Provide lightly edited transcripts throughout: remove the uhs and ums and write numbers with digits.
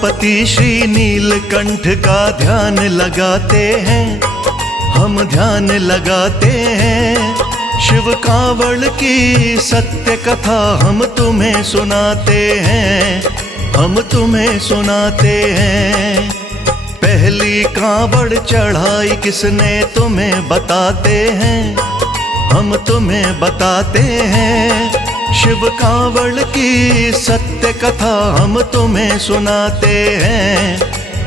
गौरपति श्री नीलकंठ का ध्यान लगाते हैं, हम ध्यान लगाते हैं। शिव कांवड़ की सत्य कथा हम तुम्हें सुनाते हैं, हम तुम्हें सुनाते हैं। पहली कांवड़ चढ़ाई किसने तुम्हें बताते हैं, हम तुम्हें बताते हैं। शिव कांवड़ की सत्य कथा हम तुम्हें सुनाते हैं,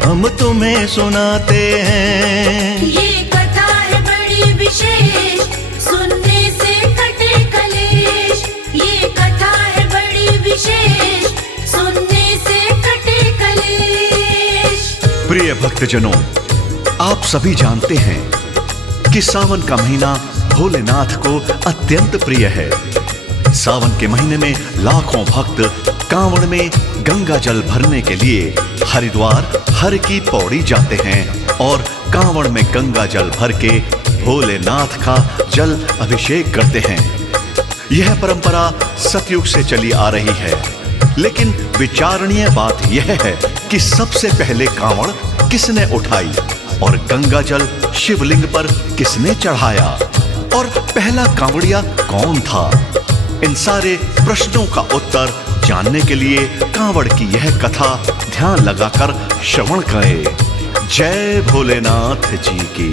हम तुम्हें सुनाते हैं। ये कथा है बड़ी विशेष, सुनने से कटे कलेश। ये कथा है बड़ी विशेष, सुनने से कटे कलेश। प्रिय भक्तजनों, आप सभी जानते हैं कि सावन का महीना भोलेनाथ को अत्यंत प्रिय है। सावन के महीने में लाखों भक्त कांवड़ में गंगा जल भरने के लिए हरिद्वार हर की पौड़ी जाते हैं और कांवड़ में गंगा जल भर के भोलेनाथ का जल अभिषेक करते हैं। यह परंपरा सतयुग से चली आ रही है, लेकिन विचारणीय बात यह है कि सबसे पहले कांवड़ किसने उठाई और गंगा जल शिवलिंग पर किसने चढ़ाया और पहला कांवड़िया कौन था। इन सारे प्रश्नों का उत्तर जानने के लिए कांवड़ की यह कथा ध्यान लगाकर श्रवण करें। जय भोलेनाथ जी की।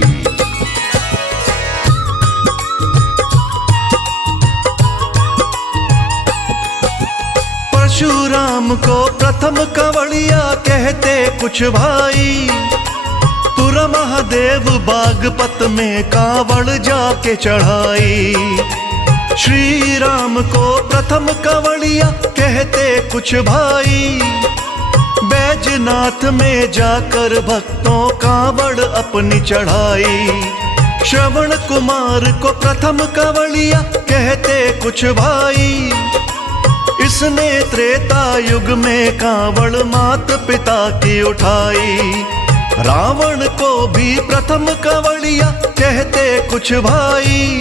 परशुराम को प्रथम कांवड़िया कहते कुछ भाई, पुरा महादेव बागपत में कांवड़ जाके चढ़ाई। श्री राम को प्रथम कांवड़िया कहते कुछ भाई, बैजनाथ में जाकर भक्तों कांवड़ अपनी चढ़ाई। श्रवण कुमार को प्रथम कांवड़िया कहते कुछ भाई, इसने त्रेता युग में कांवड़ मात पिता की उठाई। रावण को भी प्रथम कांवड़िया कहते कुछ भाई,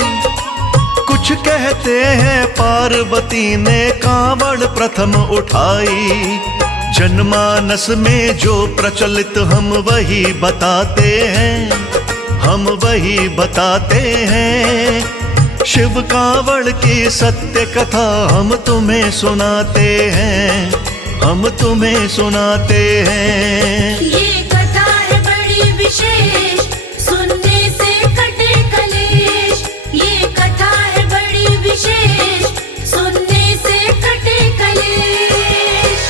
कुछ कहते हैं पार्वती ने कांवड़ प्रथम उठाई। जनमानस में जो प्रचलित हम वही बताते हैं, हम वही बताते हैं। शिव कांवड़ की सत्य कथा हम तुम्हें सुनाते हैं, हम तुम्हें सुनाते हैं। ये कथा है बड़ी विशेष, सुनने से कटे कलेश। ये कथा है बड़ी विशेष, सुनने से कटे कलेश।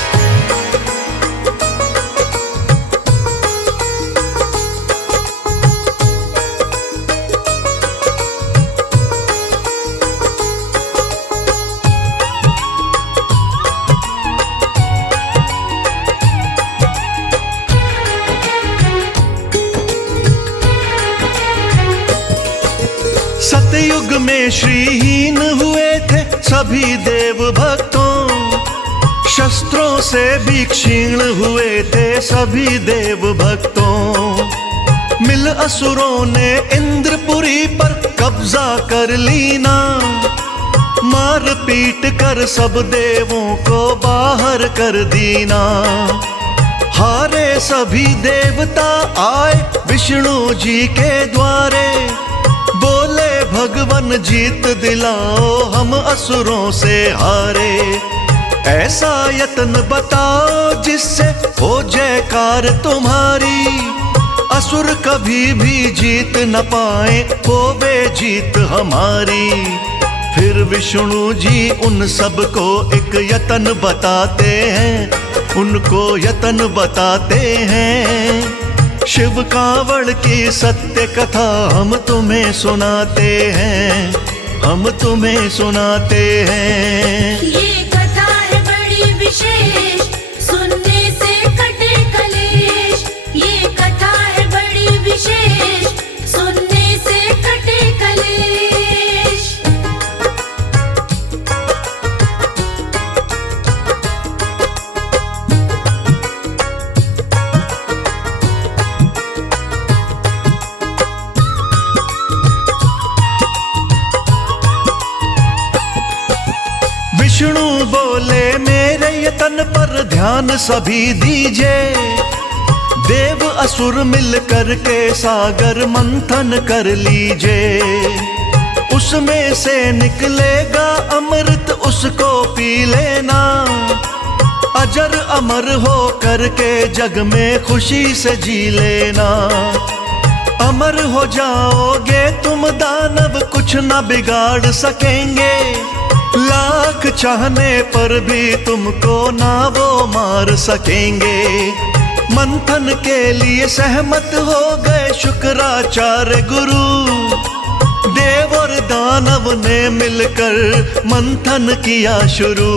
सतयुग में श्रीहीन हुए थे सभी देव भक्तों, शस्त्रों से भी क्षीण हुए थे सभी देव भक्तों। मिल असुरों ने इंद्रपुरी पर कब्जा कर लीना, मार पीट कर सब देवों को बाहर कर दीना। हारे सभी देवता आए विष्णु जी के द्वारे, बोले भगवन जीत दिलाओ हम असुरों से हारे। ऐसा यत्न बताओ जिससे हो जयकार तुम्हारी, असुर कभी भी जीत न पाए होवे जीत हमारी। फिर विष्णु जी उन सब को एक यत्न बताते हैं, उनको यत्न बताते हैं। शिव कांवड़ की सत्य कथा हम तुम्हें सुनाते हैं, हम तुम्हें सुनाते हैं। ये कथा है बड़ी विशेष, सुनने से कटे कलेश। ये कथा है बड़ी विशेष, सुनने से कटे कलेश। विष्णु मंथन पर ध्यान सभी दीजिए। देव असुर मिल कर के सागर मंथन कर लीजिए। उसमें से निकलेगा अमृत, उसको पी लेना। अजर अमर हो करके जग में खुशी से जी लेना। अमर हो जाओगे तुम दानव, कुछ न बिगाड़ सकेंगे। लाख चाहने पर भी तुमको ना वो मार सकेंगे। मंथन के लिए सहमत हो गए शुक्राचार्य गुरु। देव और दानव ने मिलकर मंथन किया शुरू।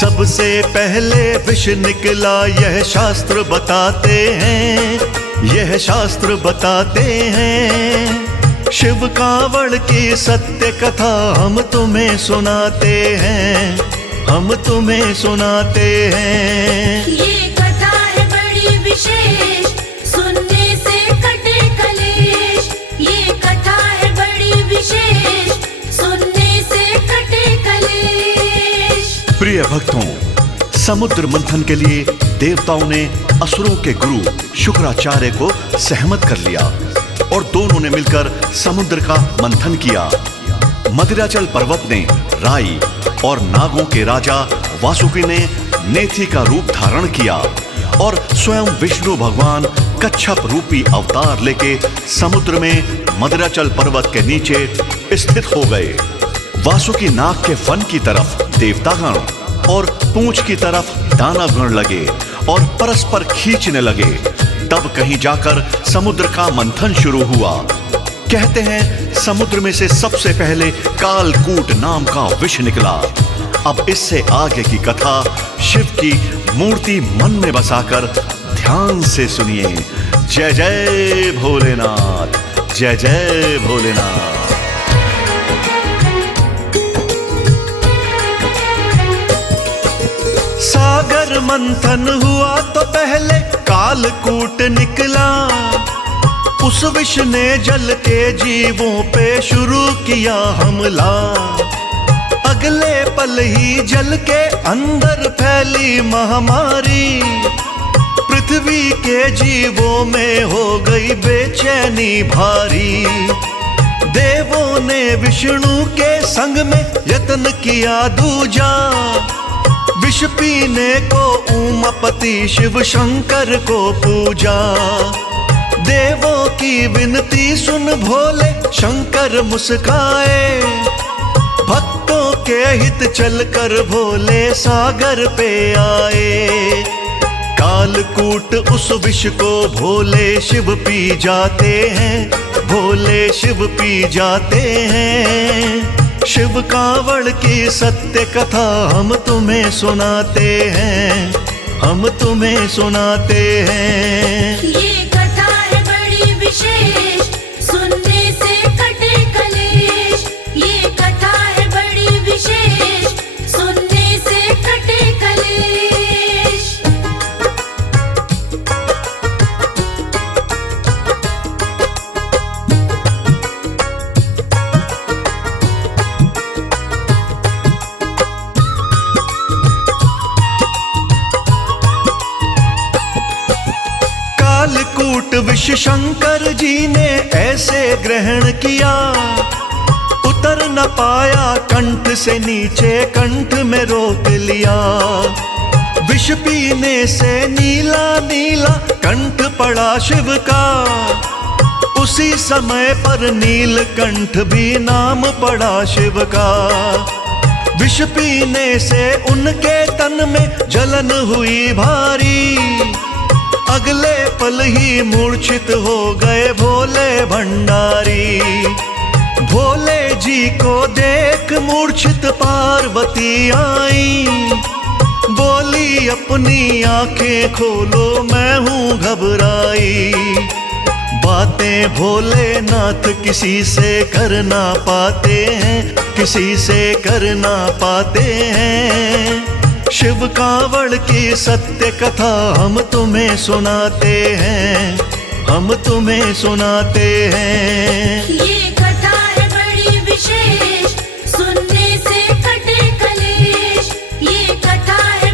सबसे पहले विष निकला, यह शास्त्र बताते हैं, यह शास्त्र बताते हैं। शिव कांवड़ की सत्य कथा हम तुम्हें सुनाते हैं, हम तुम्हें सुनाते हैं। ये कथा है बड़ी विशेष, सुनने से कटे कलेश। ये कथा है बड़ी विशेष, सुनने से कटे कलेश। प्रिय भक्तों, समुद्र मंथन के लिए देवताओं ने असुरों के गुरु शुक्राचार्य को सहमत कर लिया और दोनों ने मिलकर समुद्र का मंथन किया। मदिराचल पर्वत ने राई और नागों के राजा वासुकी ने नेथी का रूप धारण किया और स्वयं विष्णु भगवान कच्छप रूपी अवतार लेके समुद्र में मदिराचल पर्वत के नीचे स्थित हो गए। वासुकी नाग के फन की तरफ देवतागण और पूंछ की तरफ दानवगण लगे और परस्पर खींचने लगे। तब कहीं जाकर समुद्र का मंथन शुरू हुआ। कहते हैं समुद्र में से सबसे पहले कालकूट नाम का विष निकला। अब इससे आगे की कथा शिव की मूर्ति मन में बसाकर ध्यान से सुनिए। जय जय भोलेनाथ, जय जय भोलेनाथ। सागर मंथन हुआ तो पहले कालकूट निकला। उस विष ने जल के जीवों पे शुरू किया हमला। अगले पल ही जल के अंदर फैली महामारी। पृथ्वी के जीवों में हो गई बेचैनी भारी। देवों ने विष्णु के संग में यत्न किया दूजा। विष पीने को उमापति शिव शंकर को पूजा। देवों की विनती सुन भोले शंकर मुस्काए। भक्तों के हित चलकर भोले सागर पे आए। कालकूट उस विष को भोले शिव पी जाते हैं, भोले शिव पी जाते हैं। शिव कांवड़ की सत्य कथा हम तुम्हें सुनाते हैं, हम तुम्हें सुनाते हैं। ये कथा है बड़ी विशेष, सुनने से कटे कलेश। ये कथा है बड़ी विशेष, सुनने से कटे कलेश। कालकूट विष शंकर जी ने ऐसे ग्रहण किया। उतर न पाया कंठ से नीचे, कंठ में रोक लिया। विष पीने से नीला नीला कंठ पड़ा शिव का। उसी समय पर नीलकंठ भी नाम पड़ा शिव का। विष पीने से उनके तन में जलन हुई भारी। अगले पल ही मूर्छित हो गए भोले भंडारी। भोले जी को देख मूर्छित पार्वती आई। बोली अपनी आंखें खोलो, मैं हूँ घबराई। बातें भोलेनाथ किसी से कर ना पाते हैं, किसी से कर ना पाते हैं। शिव कांवड़ की सत्य कथा हम तुम्हें सुनाते हैं, हम तुम्हें सुनाते हैं। ये कथा है बड़ी विशेष, सुनने से कटे कलेश। ये कथा है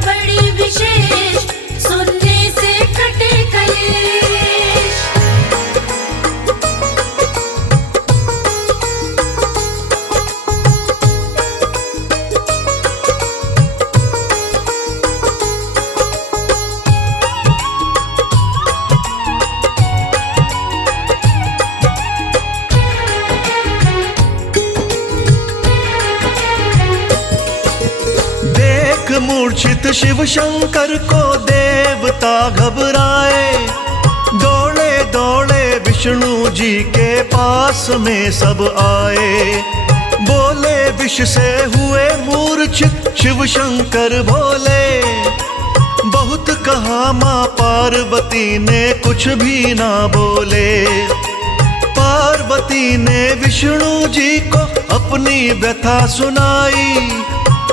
मूर्छित शिव शंकर को देवता घबराए, दौड़े दौड़े विष्णु जी के पास में सब आए। बोले विष से हुए मूर्छित शिव शंकर बोले, बहुत कहा मां पार्वती ने कुछ भी ना बोले। पार्वती ने विष्णु जी को अपनी व्यथा सुनाई,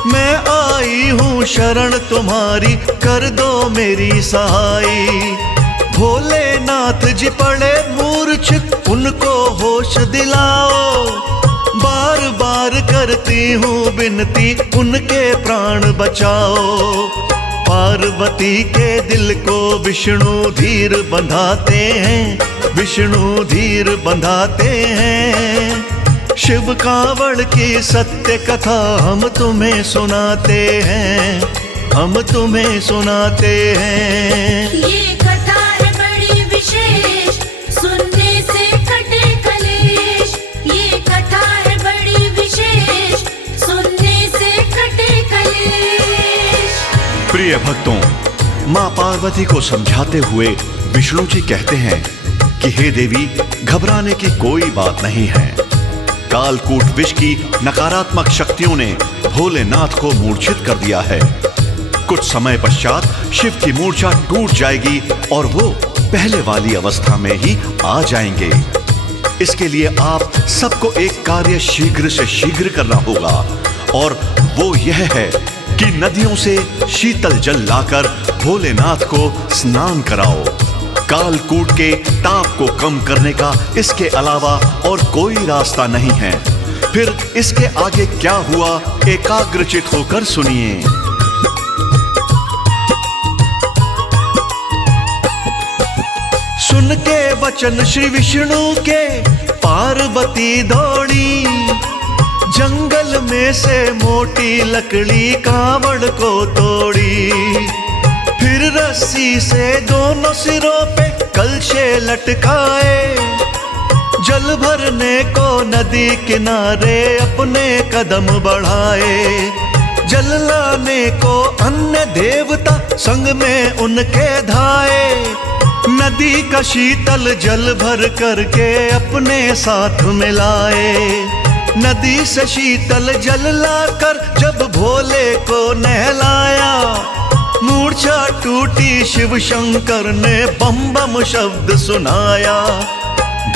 मैं आई हूँ शरण तुम्हारी, कर दो मेरी सहाई। भोलेनाथ जी पड़े मूर्छित, उनको होश दिलाओ, बार बार करती हूँ विनती, उनके प्राण बचाओ। पार्वती के दिल को विष्णु धीर बंधाते हैं, विष्णु धीर बंधाते हैं। शिव कांवड़ की सत्य कथा हम तुम्हें सुनाते हैं, हम तुम्हें सुनाते हैं। ये कथा है बड़ी विशेष, सुनने से कटे कलेश। ये कथा है बड़ी विशेष, सुनने से कटे कलेश। प्रिय भक्तों, मां पार्वती को समझाते हुए विष्णु जी कहते हैं कि हे देवी, घबराने की कोई बात नहीं है। कालकूट विष की नकारात्मक शक्तियों ने भोलेनाथ को मूर्छित कर दिया है। कुछ समय पश्चात शिव की मूर्छा टूट जाएगी और वो पहले वाली अवस्था में ही आ जाएंगे। इसके लिए आप सबको एक कार्य शीघ्र से शीघ्र करना होगा, और वो यह है कि नदियों से शीतल जल लाकर भोलेनाथ को स्नान कराओ। कालकूट के ताप को कम करने का इसके अलावा और कोई रास्ता नहीं है। फिर इसके आगे क्या हुआ, एकाग्रचित होकर सुनिए। सुन के वचन श्री विष्णु के पार्वती दौड़ी, जंगल में से मोटी लकड़ी कांवड़ को तोड़ी। फिर रस्सी से दोनों सिरों पे कलशे लटकाए, जल भरने को नदी किनारे अपने कदम बढ़ाए। जल लाने को अन्य देवता संग में उनके धाए, नदी का शीतल जल भर करके अपने साथ मिलाए। नदी से शीतल जल लाकर जब भोले को नहलाया, मूर्छा टूटी शिव शंकर ने बम बम शब्द सुनाया।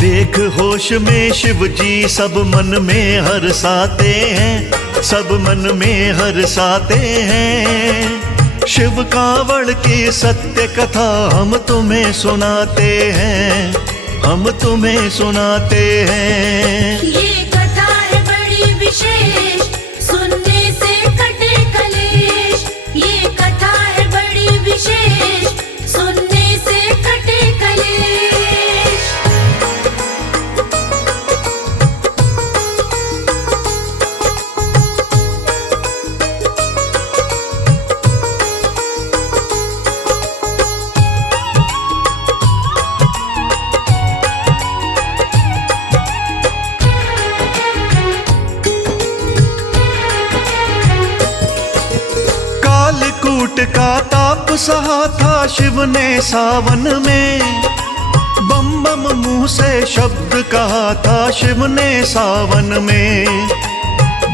देख होश में शिव जी सब मन में हर्षाते हैं, सब मन में हर्षाते हैं। शिव कांवड़ की सत्य कथा हम तुम्हें सुनाते हैं, हम तुम्हें सुनाते हैं। ये कथा है बड़ी विशेष, सुनने से कटे कलेश। ये कथा है बड़ी विशेष, सुनने से कटे कलेश। कालकूट का ताप सहा था शिव ने सावन में, बम बम मुंह से शब्द कहा था शिव ने सावन में।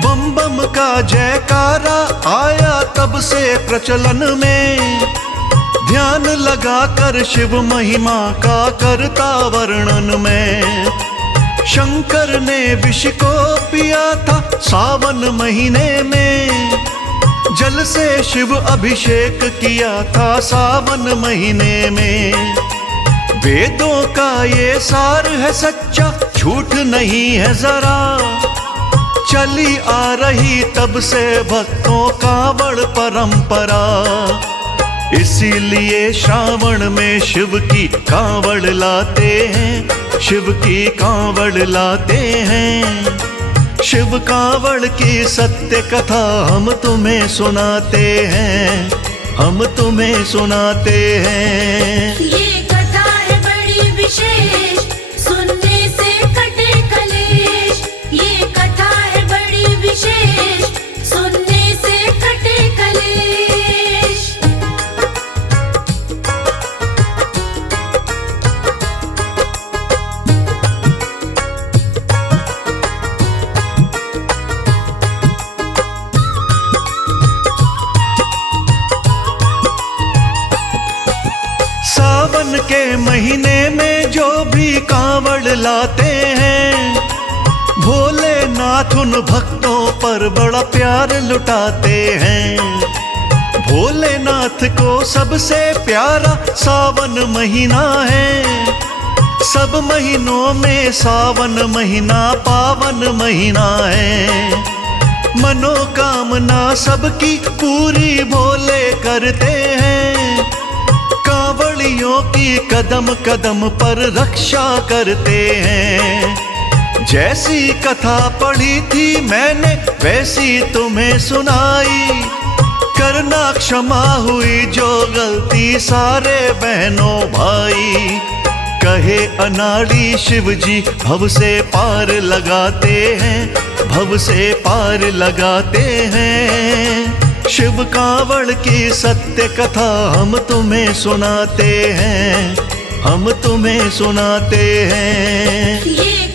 बम बम का जयकारा आया तब से प्रचलन में, ध्यान लगा कर शिव महिमा का करता वर्णन में। शंकर ने विष को पिया था सावन महीने में, जल से शिव अभिषेक किया था सावन महीने में। वेदों का ये सार है सच्चा, झूठ नहीं है जरा, चली आ रही तब से भक्तों कांवड़ परंपरा। इसीलिए श्रावण में शिव की कांवड़ लाते हैं, शिव की कांवड़ लाते हैं। शिव कांवड़ की सत्य कथा हम तुम्हें सुनाते हैं, हम तुम्हें सुनाते हैं। ये कथा है बड़ी विशेष, सुनने से कटे कलेश। ये कथा है बड़ी विशेष, सुनने से कटे कलेश। महीने में जो भी कांवड़ लाते हैं, भोलेनाथ उन भक्तों पर बड़ा प्यार लुटाते हैं। भोलेनाथ को सबसे प्यारा सावन महीना है। सब महीनों में सावन महीना पावन महीना है। मनोकामना सबकी पूरी भोले करते हैं। कांवड़ियों की कदम कदम पर रक्षा करते हैं। जैसी कथा पढ़ी थी मैंने वैसी तुम्हें सुनाई। करना क्षमा हुई जो गलती सारे बहनों भाई। कहे अनाड़ी शिव जी भव से पार लगाते हैं, भव से पार लगाते हैं। शिव कांवड़ की सत्य कथा हम तुम्हें सुनाते हैं, हम तुम्हें सुनाते हैं। ये